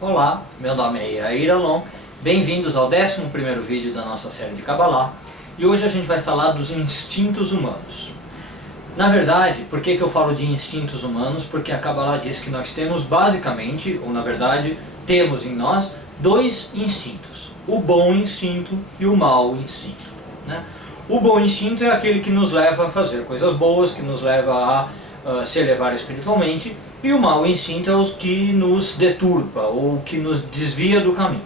Olá, meu nome é Yair Alon, bem-vindos ao 11º vídeo da nossa série de Kabbalah, e hoje a gente vai falar dos instintos humanos. Na verdade, por que eu falo de instintos humanos? Porque a Kabbalah diz que nós temos basicamente, ou na verdade, temos em nós dois instintos, o bom instinto e o mau instinto, né? O bom instinto é aquele que nos leva a fazer coisas boas, que nos leva a se elevar espiritualmente, e o mau instinto é o que nos deturpa, ou que nos desvia do caminho.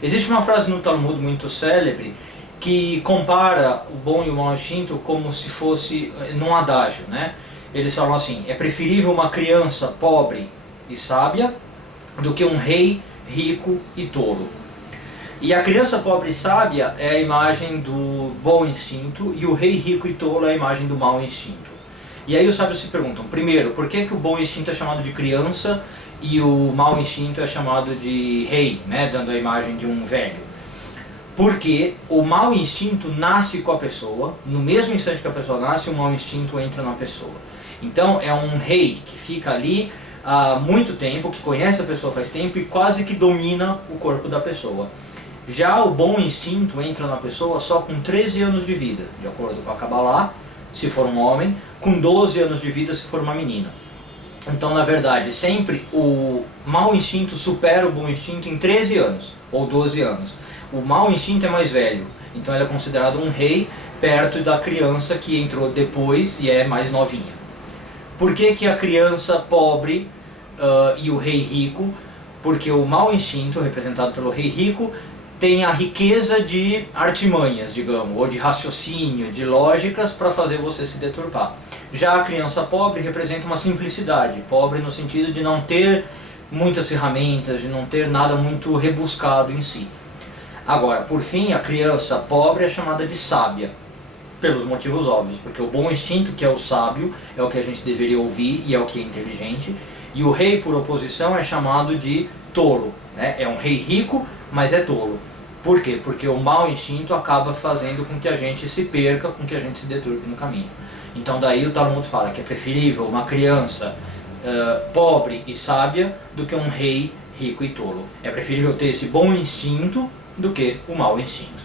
Existe uma frase no Talmud muito célebre que compara o bom e o mau instinto como se fosse num adágio, né? Eles falam assim: é preferível uma criança pobre e sábia do que um rei rico e tolo. E a criança pobre e sábia é a imagem do bom instinto, e o rei rico e tolo é a imagem do mau instinto. E aí os sábios se perguntam, primeiro, por que o bom instinto é chamado de criança e o mau instinto é chamado de rei, né, dando a imagem de um velho? Porque o mau instinto nasce com a pessoa, no mesmo instante que a pessoa nasce, o mau instinto entra na pessoa. Então é um rei que fica ali há muito tempo, que conhece a pessoa faz tempo e quase que domina o corpo da pessoa. Já o bom instinto entra na pessoa só com 13 anos de vida, de acordo com a Kabbalah, se for um homem, com 12 anos de vida se for uma menina. Então, na verdade, sempre o mau instinto supera o bom instinto em 13 anos, ou 12 anos. O mau instinto é mais velho, então ele é considerado um rei perto da criança que entrou depois e é mais novinha. Por que a criança pobre e o rei rico? Porque o mau instinto, representado pelo rei rico, tem a riqueza de artimanhas, digamos, ou de raciocínio, de lógicas para fazer você se deturpar. Já a criança pobre representa uma simplicidade, pobre no sentido de não ter muitas ferramentas, de não ter nada muito rebuscado em si. Agora, por fim, a criança pobre é chamada de sábia, pelos motivos óbvios, porque o bom instinto, que é o sábio, é o que a gente deveria ouvir e é o que é inteligente, e o rei, por oposição, é chamado de tolo, né? É um rei rico, mas é tolo. Por quê? Porque o mau instinto acaba fazendo com que a gente se perca, com que a gente se deturpe no caminho. Então daí o Talmud fala que é preferível uma criança pobre e sábia do que um rei rico e tolo. É preferível ter esse bom instinto do que o mau instinto.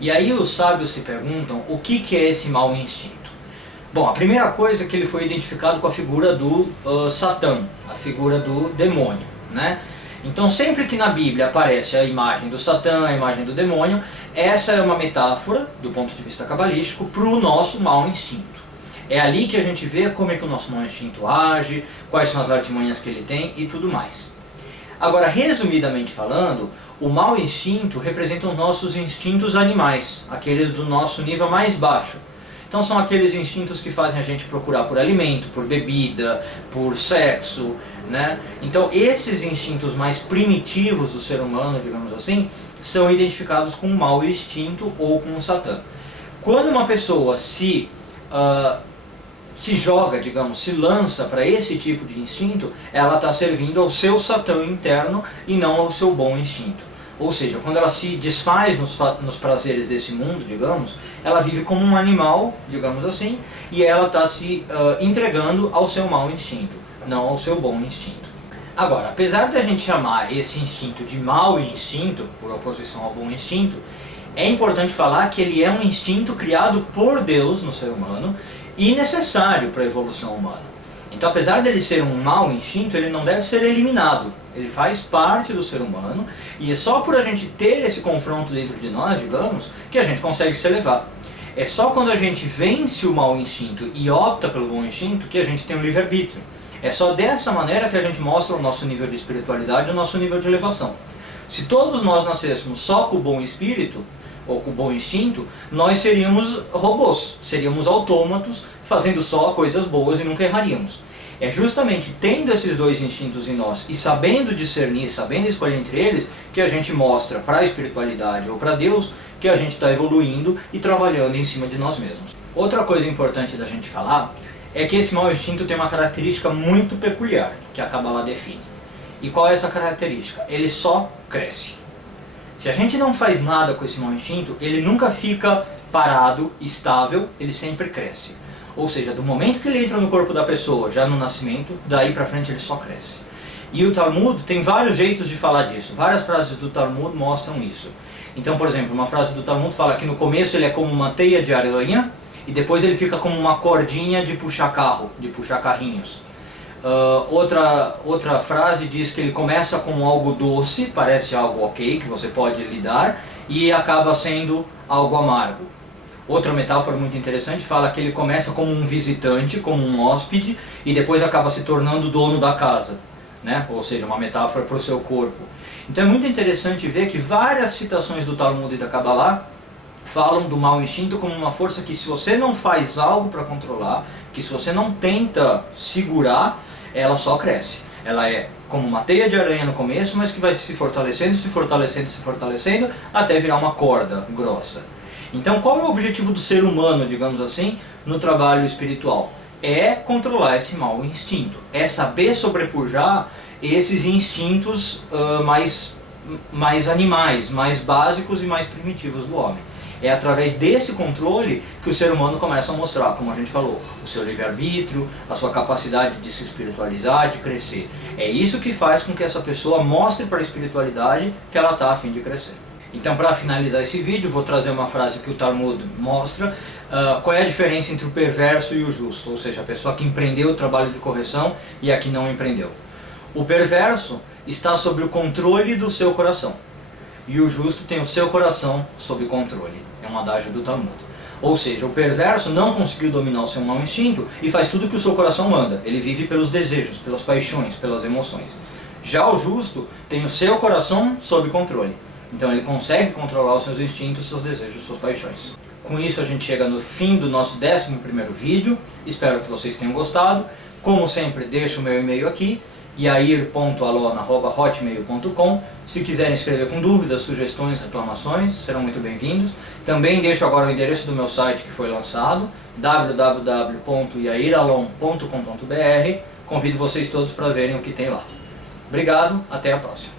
E aí os sábios se perguntam o que é esse mau instinto. Bom, a primeira coisa é que ele foi identificado com a figura do Satã, a figura do demônio, né? Então sempre que na Bíblia aparece a imagem do Satã, a imagem do demônio, essa é uma metáfora, do ponto de vista cabalístico, para o nosso mau instinto. É ali que a gente vê como é que o nosso mau instinto age, quais são as artimanhas que ele tem e tudo mais. Agora, resumidamente falando, o mau instinto representa os nossos instintos animais, aqueles do nosso nível mais baixo. Então são aqueles instintos que fazem a gente procurar por alimento, por bebida, por sexo, né? Então esses instintos mais primitivos do ser humano, digamos assim, são identificados com o mau instinto ou com o Satã. Quando uma pessoa se joga, digamos, se lança para esse tipo de instinto, ela está servindo ao seu Satã interno e não ao seu bom instinto. Ou seja, quando ela se desfaz nos prazeres desse mundo, digamos, ela vive como um animal, digamos assim, e ela está se entregando ao seu mau instinto, não ao seu bom instinto. Agora, apesar de a gente chamar esse instinto de mau instinto, por oposição ao bom instinto, é importante falar que ele é um instinto criado por Deus no ser humano e necessário para a evolução humana. Então, apesar dele ser um mau instinto, ele não deve ser eliminado. Ele faz parte do ser humano e é só por a gente ter esse confronto dentro de nós, digamos, que a gente consegue se elevar. É só quando a gente vence o mau instinto e opta pelo bom instinto que a gente tem um livre-arbítrio. É só dessa maneira que a gente mostra o nosso nível de espiritualidade e o nosso nível de elevação. Se todos nós nascêssemos só com o bom espírito, ou com o bom instinto, nós seríamos robôs, seríamos autômatos, fazendo só coisas boas e nunca erraríamos. É justamente tendo esses dois instintos em nós e sabendo discernir, sabendo escolher entre eles, que a gente mostra para a espiritualidade ou para Deus que a gente está evoluindo e trabalhando em cima de nós mesmos. Outra coisa importante da gente falar é que esse mau instinto tem uma característica muito peculiar, que a Kabbalah define. E qual é essa característica? Ele só cresce. Se a gente não faz nada com esse mau instinto, ele nunca fica parado, estável, ele sempre cresce. Ou seja, do momento que ele entra no corpo da pessoa, já no nascimento, daí pra frente ele só cresce. E o Talmud tem vários jeitos de falar disso, várias frases do Talmud mostram isso. Então, por exemplo, uma frase do Talmud fala que no começo ele é como uma teia de aranha e depois ele fica como uma cordinha de puxar carro, de puxar carrinhos. Outra frase diz que ele começa como algo doce, parece algo ok, que você pode lidar, e acaba sendo algo amargo. Outra metáfora muito interessante fala que ele começa como um visitante, como um hóspede, e depois acaba se tornando dono da casa, né? Ou seja, uma metáfora para o seu corpo. Então é muito interessante ver que várias citações do Talmud e da Kabbalah falam do mau instinto como uma força que, se você não faz algo para controlar, que se você não tenta segurar, ela só cresce. Ela é como uma teia de aranha no começo, mas que vai se fortalecendo, se fortalecendo, se fortalecendo, até virar uma corda grossa. Então, qual é o objetivo do ser humano, digamos assim, no trabalho espiritual? É controlar esse mau instinto, é saber sobrepujar esses instintos mais animais, mais básicos e mais primitivos do homem. É através desse controle que o ser humano começa a mostrar, como a gente falou, o seu livre-arbítrio, a sua capacidade de se espiritualizar, de crescer. É isso que faz com que essa pessoa mostre para a espiritualidade que ela está a fim de crescer. Então, para finalizar esse vídeo, vou trazer uma frase que o Talmud mostra, qual é a diferença entre o perverso e o justo, ou seja, a pessoa que empreendeu o trabalho de correção e a que não empreendeu. O perverso está sob o controle do seu coração, e o justo tem o seu coração sob controle. É um adágio do Talmud. Ou seja, o perverso não conseguiu dominar o seu mau instinto e faz tudo o que o seu coração manda. Ele vive pelos desejos, pelas paixões, pelas emoções. Já o justo tem o seu coração sob controle. Então ele consegue controlar os seus instintos, seus desejos, suas paixões. Com isso a gente chega no fim do nosso 11º vídeo. Espero que vocês tenham gostado. Como sempre, deixo o meu e-mail aqui, yair.alon@hotmail.com. Se quiserem escrever com dúvidas, sugestões, reclamações, serão muito bem-vindos. Também deixo agora o endereço do meu site que foi lançado, www.yairalon.com.br. Convido vocês todos para verem o que tem lá. Obrigado, até a próxima.